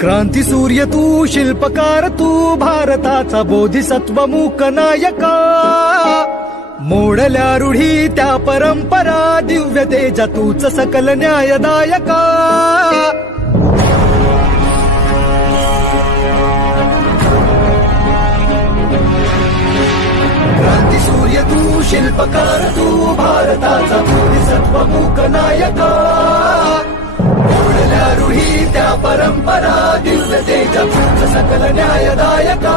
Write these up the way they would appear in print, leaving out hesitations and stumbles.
क्रांती सूर्य तू, शिल्पकार तू, भारताचा बोधिसत्व मूक नायका. मोडल्या रूढी त्या परंपरा, दिव्य तेजा तूच सकल न्यायदायका. क्रांती सूर्य तू, शिल्पकार तू, भारताचा बोधिसत्व मूक नायका. मोडल्या रूढी त्या परंपरा, दिव्य तेजा तूच सकल न्यायदायका.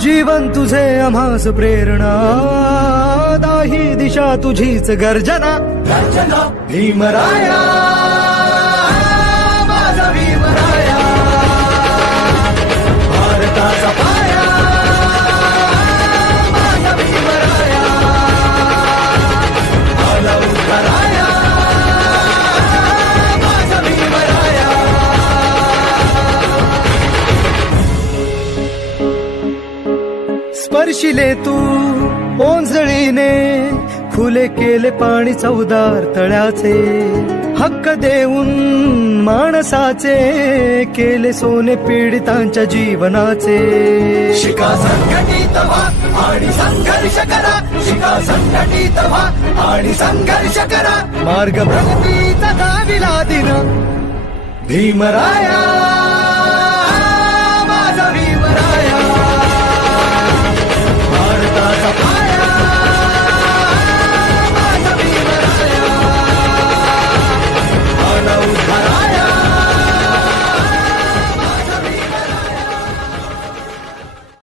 जीवन तुझे आम्हास प्रेरणा, दाही दिशा तुझीच गर्जना. गर्जना भीमराया, माझा भीमराया, भारताचा पाया, माझा भीमराया, आला उद्धाराया, माझा भीमराया. स्पर्शिले तू ओंजळीने, खुले केले पाणी चौदार तळ्याचे. हक्क देऊन माणसाचे, केले सोने पीडितांच्या जीवनाचे. शिका संघटित व्हा आणि संघर्ष करा, शिका संघटित व्हा आणि संघर्ष करा. मार्ग प्रगतीचा दाविला दिन, भीमराया, माझा भीमराया.